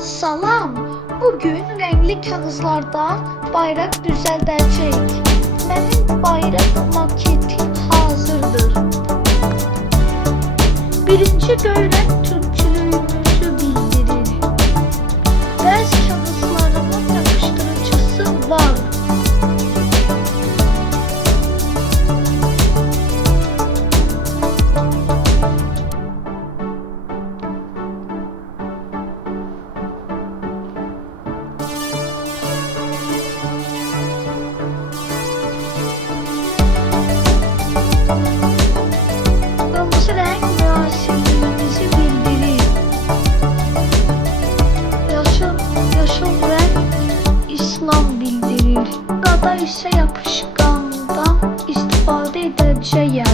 Salam, bugün renkli kağıtlardan bayrak düzəldəcəyik. Mənim bayrak maketi hazırdır. Birinci görək Türkçülüyümüzü bildirir. Bəzi kağıtlarımın yapıştırıcısı var. Kırmızı renk müasirliğimizi bildirir. Yaşıl renk İslam bildirir. Burada ise yapışkandan istifade edeceğim.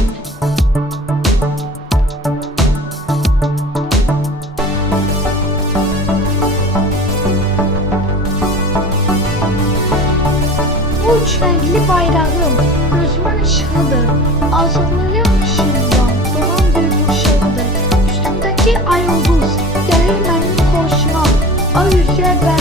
Bu üç renkli bayrağım gözümün ışığıdır. Azadlığın ışığından doğan bir ışığıdır. Üstümdeki ay ulduz gelir benim hoşuma. Ay rüzgar